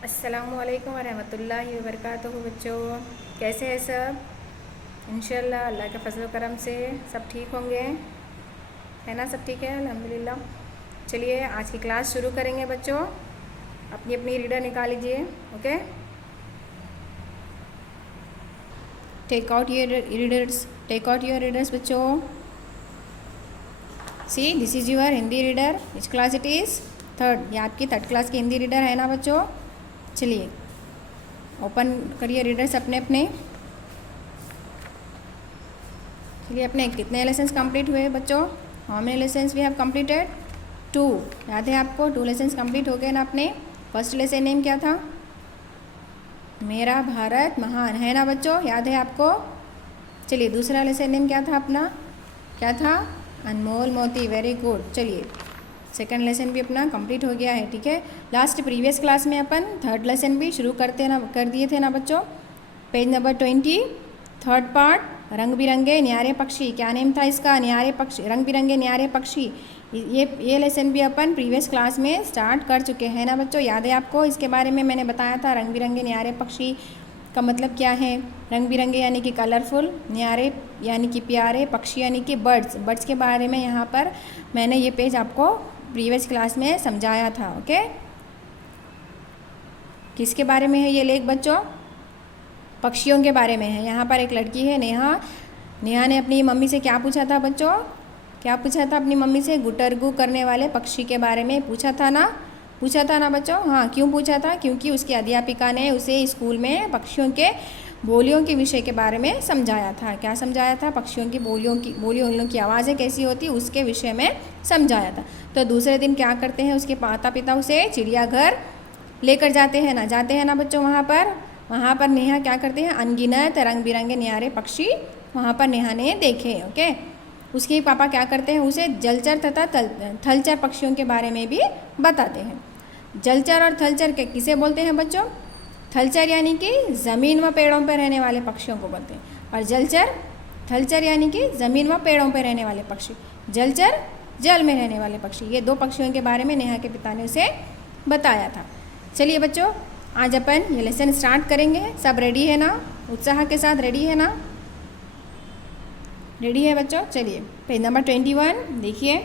अस्सलामुअलैकुम वरहमतुल्लाहि वबरकातुहू। बच्चों कैसे हैं सब? इंशाल्लाह अल्लाह के फजल करम से सब ठीक होंगे, है ना? सब ठीक है अल्हम्दुलिल्लाह। चलिए आज की क्लास शुरू करेंगे बच्चों। अपनी अपनी रीडर निकाल लीजिए। Okay, take out your readers बच्चों। See this is your Hindi reader. Which class it is? Third. ये आपकी थर्ड क्लास की हिंदी रीडर है ना बच्चों? चलिए ओपन करिए रीडर्स अपने अपने। चलिए अपने कितने लेसन्स कंप्लीट हुए बच्चों? How many lessons we have completed? 2। याद है आपको? 2 लेसन्स कंप्लीट हो गए ना अपने। फर्स्ट लेसन नेम क्या था? मेरा भारत महान, है ना बच्चों? याद है आपको? चलिए दूसरा लेसन नेम क्या था अपना? क्या था? अनमोल मोती। Very good. चलिए सेकंड लेसन भी अपना कंप्लीट हो गया है। ठीक है, लास्ट प्रीवियस क्लास में अपन थर्ड लेसन भी शुरू कर दिए थे ना बच्चों। पेज नंबर 20, थर्ड पार्ट, रंग बिरंगे न्यारे पक्षी। क्या नेम था इसका? न्यारे पक्षी, रंग बिरंगे न्यारे पक्षी। ये लेसन भी अपन प्रीवियस क्लास में स्टार्ट कर चुके हैं ना बच्चों। याद है आपको? इसके बारे में मैंने बताया था। रंग बिरंगे न्यारे पक्षी का मतलब क्या है? रंग बिरंगे यानी कि कलरफुल, न्यारे यानी कि प्यारे, पक्षी यानी कि बर्ड्स के बारे में यहाँ पर मैंने ये पेज आपको प्रीवियस क्लास में समझाया था। ओके, किसके बारे में है ये लेख बच्चों? पक्षियों के बारे में है। यहाँ पर एक लड़की है नेहा। नेहा ने अपनी मम्मी से क्या पूछा था बच्चों? क्या पूछा था अपनी मम्मी से? गुटरगू करने वाले पक्षी के बारे में पूछा था ना? पूछा था ना बच्चों? हाँ, क्यों पूछा था? क्योंकि उसकी अध्यापिका ने उसे स्कूल में पक्षियों के बोलियों के विषय के बारे में समझाया था। क्या समझाया था? पक्षियों की बोलियों उन लोगों की आवाज़ें कैसी होती उसके विषय में समझाया था। तो दूसरे दिन क्या करते हैं उसके माता पिता उसे चिड़ियाघर लेकर जाते हैं ना बच्चों। वहाँ पर नेहा क्या करते हैं? अनगिनत रंग बिरंगे न्यारे पक्षी वहाँ पर नेहा ने देखे। ओके, उसके पापा क्या करते हैं? उसे जलचर तथा थलचर पक्षियों के बारे में भी बताते हैं। जलचर और थलचर के किसे बोलते हैं बच्चों? थलचर यानी कि ज़मीन व पेड़ों पर रहने वाले पक्षियों को बोलते हैं, और थलचर यानी कि ज़मीन व पेड़ों पर रहने वाले पक्षी। जलचर जल में रहने वाले पक्षी। ये 2 पक्षियों के बारे में नेहा के पिता ने उसे बताया था। चलिए बच्चों आज अपन ये लेसन स्टार्ट करेंगे। सब रेडी है ना? उत्साह के साथ रेडी है ना? रेडी है बच्चों? चलिए पेज नंबर 21 देखिए।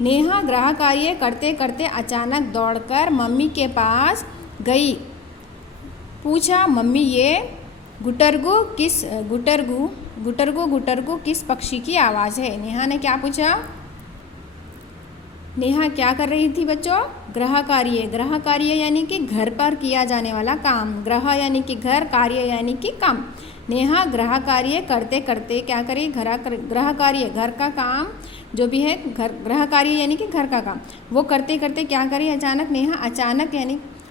नेहा गृह कार्य करते करते अचानक दौड़कर मम्मी के पास गई। पूछा, मम्मी ये गुटरगू किस पक्षी की आवाज़ है? नेहा ने क्या पूछा? नेहा क्या कर रही थी बच्चों? गृह कार्य यानी कि घर पर किया जाने वाला काम। गृह यानी कि घर, कार्य यानी कि काम। नेहा गृह कार्य करते करते क्या करी? गृह कार्य घर का काम जो भी है, गृह कार्य यानी कि घर का काम, वो करते करते क्या करी? अचानक नेहा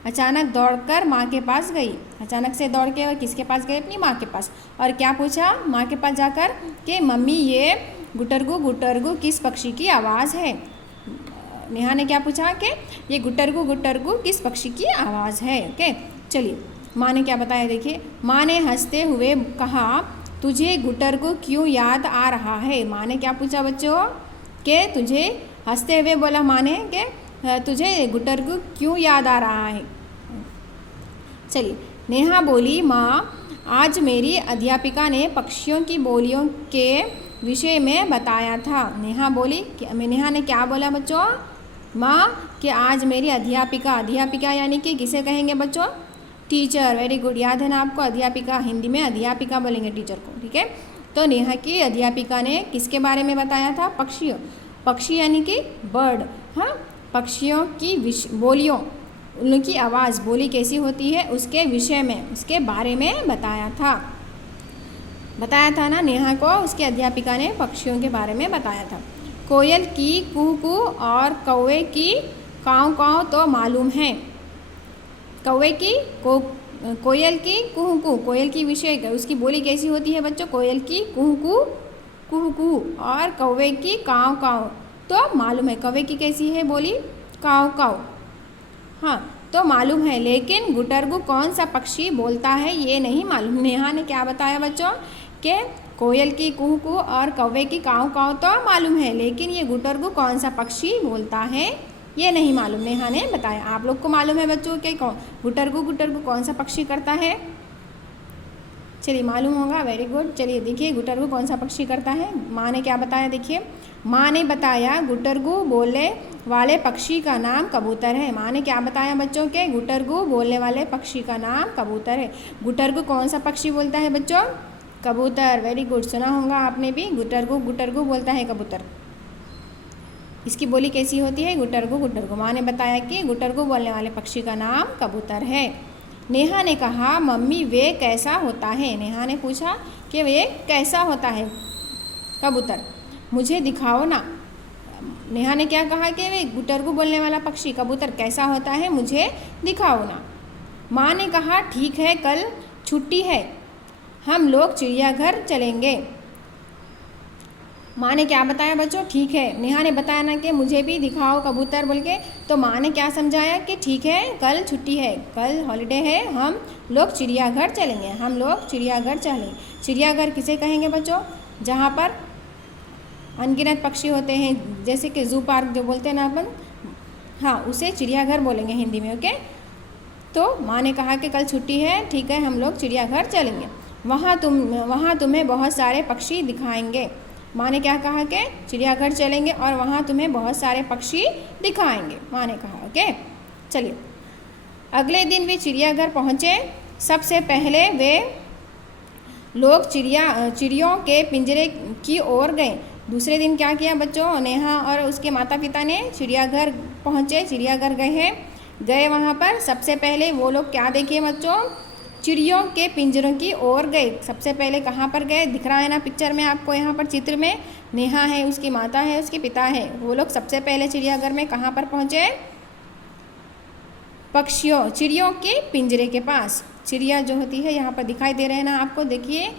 अचानक दौड़कर माँ के पास गई। अचानक से दौड़ के और किसके पास गई? अपनी माँ के पास। और क्या पूछा माँ के पास जाकर कि मम्मी ये गुटरगू किस पक्षी की आवाज़ है? नेहा ने क्या पूछा कि ये गुटरगू किस पक्षी की आवाज़ है? ओके, चलिए माँ ने क्या बताया देखिए। माँ ने हंसते हुए कहा, तुझे गुटरगू क्यों याद आ रहा है? माँ ने क्या पूछा बच्चों? कि तुझे, हंसते हुए बोला माँ ने कि तुझे गुटरगू क्यों याद आ रहा है? चलिए नेहा बोली, माँ आज मेरी अध्यापिका ने पक्षियों की बोलियों के विषय में बताया था। नेहा ने क्या बोला बच्चों? माँ कि आज मेरी अध्यापिका यानी कि किसे कहेंगे बच्चों? टीचर। वेरी गुड, याद है ना आपको? अध्यापिका, हिंदी में अध्यापिका बोलेंगे टीचर को। ठीक है, तो नेहा की अध्यापिका ने किसके बारे में बताया था? पक्षी यानी कि बर्ड। हाँ, पक्षियों की बोलियों, उनकी आवाज़, बोली कैसी होती है उसके विषय में, उसके बारे में बताया था ना नेहा को। उसके अध्यापिका ने पक्षियों के बारे में बताया था। कोयल की कू कू और कौवे की काँव काँव तो मालूम है। कोयल की कुहू कू, कोयल की विषय उसकी बोली कैसी होती है बच्चों? कोयल की कुहू कू और कौवे की काँव काँव तो मालूम है। कौवे की कैसी है बोली? काँव काँव। हाँ, तो मालूम है, लेकिन गुटरगू कौन सा पक्षी बोलता है ये नहीं मालूम। नेहा ने क्या बताया बच्चों? कि कोयल की कुहू और कौवे की काँव काँव तो मालूम है, लेकिन ये गुटरगू कौन सा पक्षी बोलता है ये नहीं मालूम, नेहा ने बताया। आप लोग को मालूम है बच्चों कि गुटरगु गुटरगु कौन सा पक्षी करता है? चलिए मालूम होगा, वेरी गुड। चलिए देखिए गुटरगु कौन सा पक्षी करता है। माँ ने क्या बताया, देखिए माँ ने बताया गुटरगु बोलने वाले पक्षी का नाम कबूतर है। माँ ने क्या बताया बच्चों के, गुटरगु बोलने वाले पक्षी का नाम कबूतर है। गुटरगु कौन सा पक्षी बोलता है बच्चों? कबूतर, वेरी गुड, सुना होगा आपने भी, गुटरगु गुटरगु बोलता है कबूतर। इसकी बोली कैसी होती है? गुटरगु गुटरगु। माँ ने बताया कि गुटरगु बोलने वाले पक्षी का नाम कबूतर है। नेहा ने कहा मम्मी वे कैसा होता है? नेहा ने पूछा कि वे कैसा होता है कबूतर, मुझे दिखाओ ना। नेहा ने क्या कहा कि वे गुटरगु बोलने वाला पक्षी कबूतर कैसा होता है, मुझे दिखाओ ना। माँ ने कहा ठीक है, कल छुट्टी है, हम लोग चिड़ियाघर चलेंगे। माँ ने क्या बताया बच्चों? ठीक है। नेहा ने बताया ना कि मुझे भी दिखाओ कबूतर बोल के, तो माँ ने क्या समझाया कि ठीक है, कल छुट्टी है, कल हॉलीडे है, हम लोग चिड़ियाघर चलेंगे, हम लोग चिड़ियाघर चलेंगे। चिड़ियाघर किसे कहेंगे बच्चों? जहाँ पर अनगिनत पक्षी होते हैं, जैसे कि जू पार्क जो बोलते हैं ना अपन, हाँ उसे चिड़ियाघर बोलेंगे हिंदी में, ओके। तो माँ ने कहा कि कल छुट्टी है, ठीक है, हम लोग चिड़ियाघर चलेंगे, वहाँ तुम्हें बहुत सारे पक्षी दिखाएंगे। माँ ने क्या कहा कि चिड़ियाघर चलेंगे और वहाँ तुम्हें बहुत सारे पक्षी दिखाएंगे, माँ ने कहा, ओके। चलिए अगले दिन वे चिड़ियाघर पहुँचे। सबसे पहले वे लोग चिड़ियों के पिंजरे की ओर गए। दूसरे दिन क्या किया बच्चों? नेहा और उसके माता पिता ने चिड़ियाघर पहुँचे, चिड़ियाघर गए वहाँ पर। सबसे पहले वो लोग क्या देखे बच्चों? चिड़ियों के पिंजरों की ओर गए। सबसे पहले कहाँ पर गए? दिख रहा है ना पिक्चर में आपको, यहाँ पर चित्र में नेहा है, उसकी माता है, उसके पिता है। वो लोग सबसे पहले चिड़ियाघर में कहाँ पर पहुँचे? चिड़ियों के पिंजरे के पास। चिड़िया जो होती है यहाँ पर दिखाई दे रहे हैं ना आपको, देखिए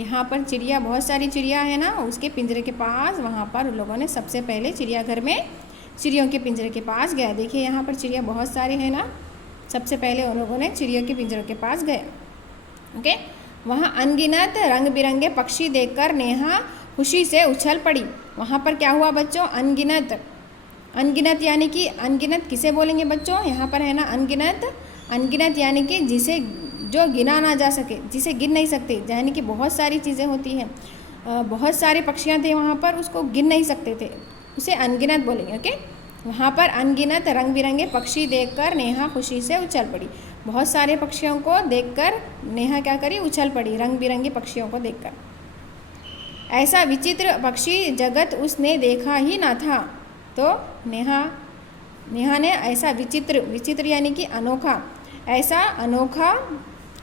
यहाँ पर चिड़िया, बहुत सारी चिड़िया है ना, उसके पिंजरे के पास, वहाँ पर उन लोगों ने सबसे पहले चिड़ियाघर में चिड़ियों के पिंजरे के पास गया। देखिए यहाँ पर चिड़िया बहुत सारी है ना, सबसे पहले उन लोगों ने चिड़ियों के पिंजरों के पास गया, ओके। वहाँ अनगिनत रंग बिरंगे पक्षी देखकर नेहा खुशी से उछल पड़ी। वहाँ पर क्या हुआ बच्चों? अनगिनत यानी कि अनगिनत किसे बोलेंगे बच्चों? यहाँ पर है ना अनगिनत यानी कि जिसे जो गिना ना जा सके, जिसे गिन नहीं सकते, यानी कि बहुत सारी चीज़ें होती हैं, बहुत सारे पक्षियाँ थे वहाँ पर, उसको गिन नहीं सकते थे, उसे अनगिनत बोलेंगे, ओके। वहाँ पर अनगिनत रंग बिरंगे पक्षी देखकर नेहा खुशी से उछल पड़ी। बहुत सारे पक्षियों को देखकर नेहा क्या करी? उछल पड़ी, रंग बिरंगे पक्षियों को देखकर। ऐसा विचित्र पक्षी जगत उसने देखा ही ना था। तो नेहा ने ऐसा विचित्र यानी कि अनोखा,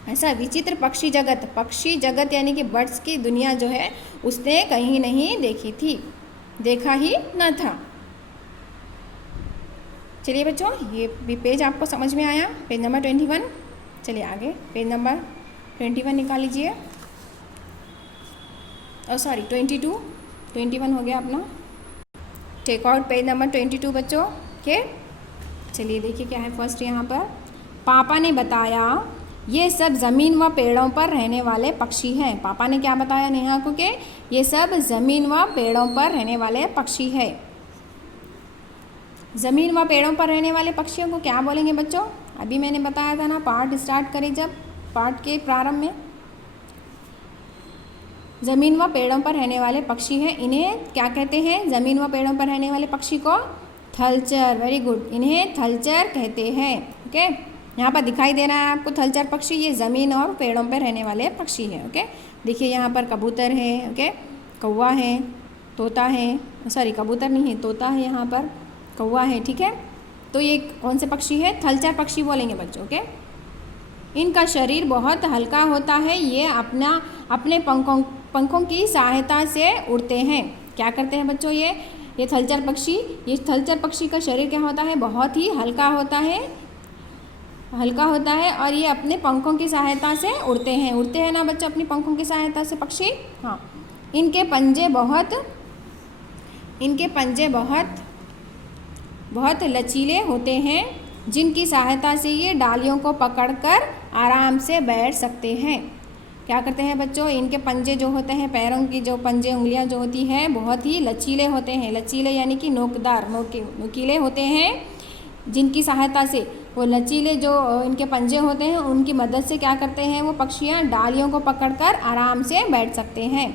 ऐसा विचित्र पक्षी जगत यानी कि बर्ड्स की दुनिया जो है उसने कहीं नहीं देखी थी, देखा ही न था। चलिए बच्चों, ये भी पेज आपको समझ में आया, पेज नंबर 21। चलिए आगे पेज नंबर 21 निकाल लीजिए, सॉरी 21 हो गया अपना। टेक आउट पेज नंबर 22 बच्चों के। चलिए देखिए क्या है फर्स्ट यहाँ पर। पापा ने बताया ये सब ज़मीन व पेड़ों पर रहने वाले पक्षी हैं। पापा ने क्या बताया नेहा को कि ये सब ज़मीन व पेड़ों पर रहने वाले पक्षी है। ज़मीन व पेड़ों पर रहने वाले पक्षियों को क्या बोलेंगे बच्चों? अभी मैंने बताया था ना, पाठ स्टार्ट करें जब, पाठ के प्रारंभ में, ज़मीन व पेड़ों पर रहने वाले पक्षी हैं, इन्हें क्या कहते हैं? ज़मीन व पेड़ों पर रहने वाले पक्षी को थलचर, वेरी गुड, इन्हें थलचर कहते हैं, ओके। यहाँ पर दिखाई दे रहा है आपको थलचर पक्षी, ये ज़मीन और पेड़ों पर रहने वाले पक्षी हैं, ओके। देखिए यहाँ पर कबूतर है, ओके, कौवा है, तोता है, सॉरी कबूतर नहीं है, तोता है, यहाँ पर कौवा है, ठीक है। तो ये कौन से पक्षी है? थलचर पक्षी बोलेंगे बच्चों, ओके। इनका शरीर बहुत हल्का होता है, ये अपने पंखों की सहायता से उड़ते हैं। क्या करते हैं बच्चों? ये थलचर पक्षी का शरीर क्या होता है? बहुत ही हल्का होता है और ये अपने पंखों की सहायता से उड़ते हैं ना बच्चों, अपनी पंखों की सहायता से पक्षी, हाँ। इनके पंजे बहुत लचीले होते हैं, जिनकी सहायता से ये डालियों को पकड़कर आराम से बैठ सकते हैं। क्या करते हैं बच्चों? इनके पंजे जो होते हैं, पैरों की जो पंजे, उंगलियां जो होती हैं, बहुत ही लचीले होते हैं। लचीले यानी कि नोकदार, नुकीले होते हैं। जिनकी सहायता से वो लचीले जो इनके पंजे होते हैं उनकी मदद से क्या करते हैं वो पक्षियाँ डालियों को पकड़कर आराम से बैठ सकते हैं।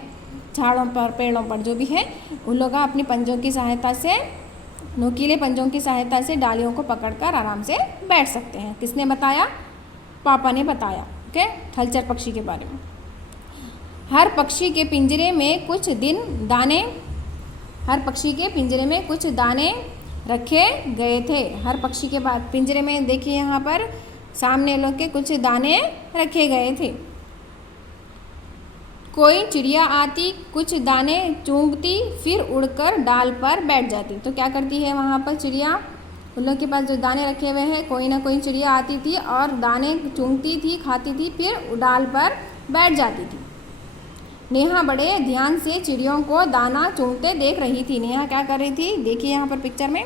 झाड़ों पर, पेड़ों पर जो भी है उन लोग अपनी पंजों की सहायता से, नुकीले पंजों की सहायता से डालियों को पकड़कर आराम से बैठ सकते हैं। किसने बताया? पापा ने बताया। ओके, थलचर पक्षी के बारे में। हर पक्षी के पिंजरे में कुछ दाने रखे गए थे। हर पक्षी के बाद पिंजरे में देखिए यहाँ पर सामने लोग के कुछ दाने रखे गए थे। कोई चिड़िया आती, कुछ दाने चूंघती, फिर उड़कर डाल पर बैठ जाती। तो क्या करती है वहाँ पर चिड़िया? उन लोग के पास जो दाने रखे हुए हैं, कोई ना कोई चिड़िया आती थी और दाने चूंघती थी, खाती थी, फिर डाल पर बैठ जाती थी। नेहा बड़े ध्यान से चिड़ियों को दाना चूंघते देख रही थी। नेहा क्या कर रही थी? देखिए यहाँ पर पिक्चर में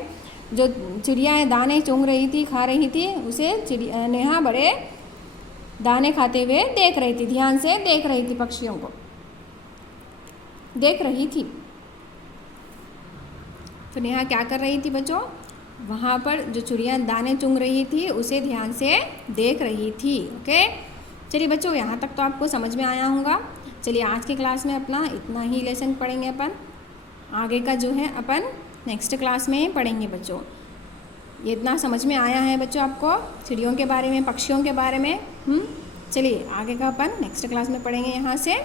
जो चिड़िया दाने चूंघ रही थी, खा रही थी, उसे नेहा बड़े दाने खाते हुए देख रही थी। ध्यान से देख रही थी, पक्षियों को देख रही थी। तो नेहा क्या कर रही थी बच्चों? वहाँ पर जो चिड़िया दाने चुंग रही थी उसे ध्यान से देख रही थी। ओके, चलिए बच्चों, यहाँ तक तो आपको समझ में आया होगा। चलिए आज की क्लास में अपना इतना ही लेसन पढ़ेंगे अपन। आगे का जो है अपन नेक्स्ट क्लास में पढ़ेंगे बच्चों। ये इतना समझ में आया है बच्चों आपको चिड़ियों के बारे में, पक्षियों के बारे में? चलिए आगे का अपन नेक्स्ट क्लास में पढ़ेंगे। यहाँ से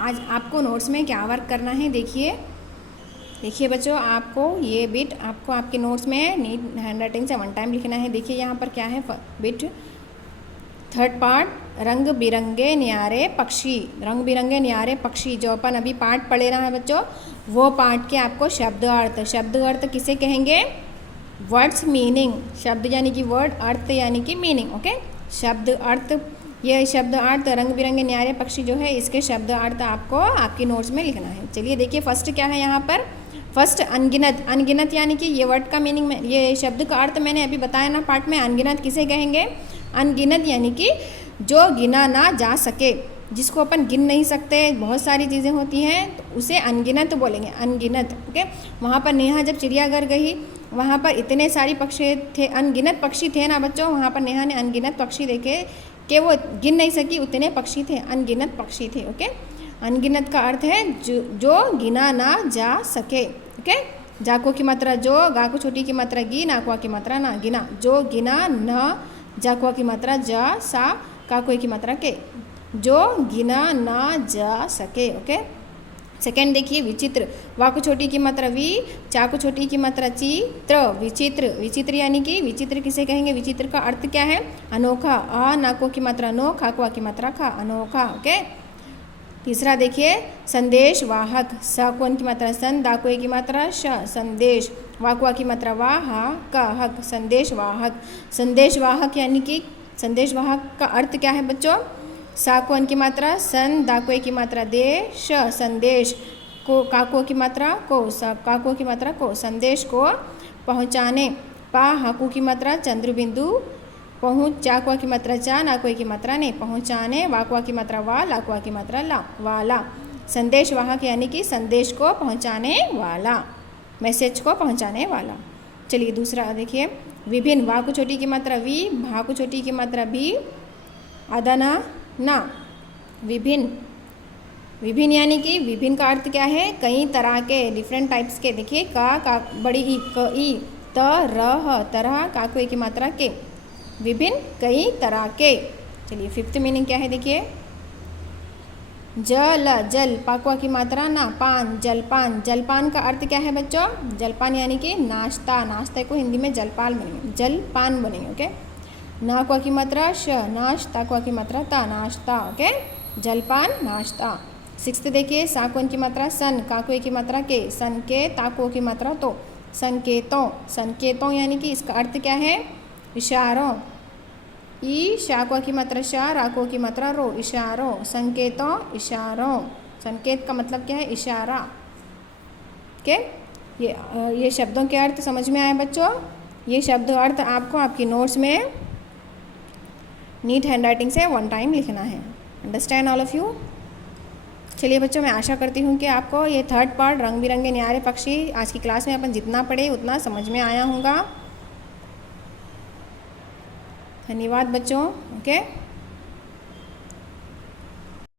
आज आपको नोट्स में क्या वर्क करना है देखिए बच्चों, आपको ये बिट आपको आपके नोट्स में नीट हैंडराइटिंग से 1 टाइम लिखना है। देखिए यहाँ पर क्या है बिट, थर्ड पार्ट, रंग बिरंगे न्यारे पक्षी। रंग बिरंगे न्यारे पक्षी जो अपन अभी पार्ट पढ़े रहा है बच्चों, वो पार्ट के आपको शब्द अर्थ किसे कहेंगे? Words meaning. शब्द यानी कि वर्ड, अर्थ यानी कि मीनिंग। ओके, शब्द अर्थ, ये शब्द अर्थ रंग बिरंगे न्यारे पक्षी जो है इसके शब्द अर्थ आपको आपकी नोट्स में लिखना है। चलिए देखिए फर्स्ट क्या है यहाँ पर? फर्स्ट अनगिनत। अनगिनत यानी कि ये वर्ड का मीनिंग में, ये शब्द का अर्थ मैंने अभी बताया ना पार्ट में। अनगिनत किसे कहेंगे? अनगिनत यानी कि जो गिना ना जा सके, जिसको अपन गिन नहीं सकते, बहुत सारी चीज़ें होती हैं तो उसे अनगिनत बोलेंगे, अनगिनत। ओके, वहाँ पर नेहा जब चिड़ियाघर गई, वहाँ पर इतने सारे पक्षी थे, अनगिनत पक्षी थे ना बच्चों। वहाँ पर नेहा ने अनगिनत पक्षी देखे कि वो गिन नहीं सकी, उतने पक्षी थे, अनगिनत पक्षी थे। ओके, अनगिनत का अर्थ है जो गिना ना जा सके। ओके, जाको की मात्रा जो, गा को छोटी की मात्रा गी, नाकुआ की मात्रा ना, गिना। जो गिना न, जाकुआ की मात्रा जा, सा, काकुए की मात्रा के, जो गिना ना जा सके। ओके, सेकेंड देखिए विचित्र। वा को छोटी की मात्रा वी, चा को छोटी की मात्रा ची, त्र, विचित्र। विचित्र यानी कि विचित्र किसे कहेंगे? विचित्र का अर्थ क्या है? अनोखा। आ नाको की मात्रा नो, खाकुआ की मात्रा खा, अनोखा। ओके, तीसरा देखिए संदेश वाहक। सा कोन की मात्रा सन, दाकुए की मात्रा श, संदेश। वाकुआ की मात्रा वा, हा, का, हक, संदेश वाहक। संदेश वाहक यानी कि संदेश वाहक का अर्थ क्या है बच्चों? सा कोन की मात्रा सन, दाकुए की मात्रा दे, श, संदेश। को, काकुओं की मात्रा को, सा, काकुओं की मात्रा को, संदेश को पहुँचाने। पा, हाकू की मात्रा चंद्र बिंदु, पहुँच, चाकुआ की मात्रा चा, नाकुए की मात्रा ने, पहुँचाने। वाकुआ की मात्रा वा, लाकुआ की मात्रा ला, वाला। संदेश वाहक यानी कि संदेश को पहुँचाने वाला, मैसेज को पहुँचाने वाला। चलिए दूसरा देखिए विभिन्न। वा को छोटी की मात्रा वी, भा को छोटी की मात्रा भी, अदना ना, विभिन्न। विभिन्न यानी कि विभिन्न का अर्थ क्या है? कई तरह के, डिफरेंट टाइप्स के। देखिए का बड़ी ई, क, ई, त, र, ह, तरह, काकुए की मात्रा के, विभिन्न, कई तरह के। चलिए फिफ्थ मीनिंग क्या है देखिए, जल, जल, पाकुआ की मात्रा ना, पान, जलपान। जलपान का अर्थ क्या है बच्चों? जलपान यानी कि नाश्ता। नाश्ते को हिंदी में जलपान बनेंगे, जलपान बनेंगे। ओके, नाकुआ की मात्रा श, नाश, ताकुआ की मात्रा ता, नाश्ता। ओके, जलपान, नाश्ता। सिक्स्थ देखिए साकुन की मात्रा सन, काकुए की मात्रा के, सन के, ताकुओं की मात्रा तो, संकेतों। संकेतों यानी कि इसका अर्थ क्या है? इशारों। ई, शाकुआ की मात्रा शा, राको की मात्रा रो, इशारों। संकेतों, इशारों। संकेत का मतलब क्या है? इशारा। ओके, ये शब्दों के अर्थ समझ में आए बच्चों? ये शब्द अर्थ आपको आपकी नोट्स में नीट हैंडराइटिंग से 1 टाइम लिखना है। Understand all of you? चलिए बच्चों, मैं आशा करती हूँ कि आपको ये थर्ड पार्ट रंग बिरंगे न्यारे पक्षी आज की क्लास में अपन जितना पढ़े उतना समझ में आया होगा। धन्यवाद बच्चों। ओके।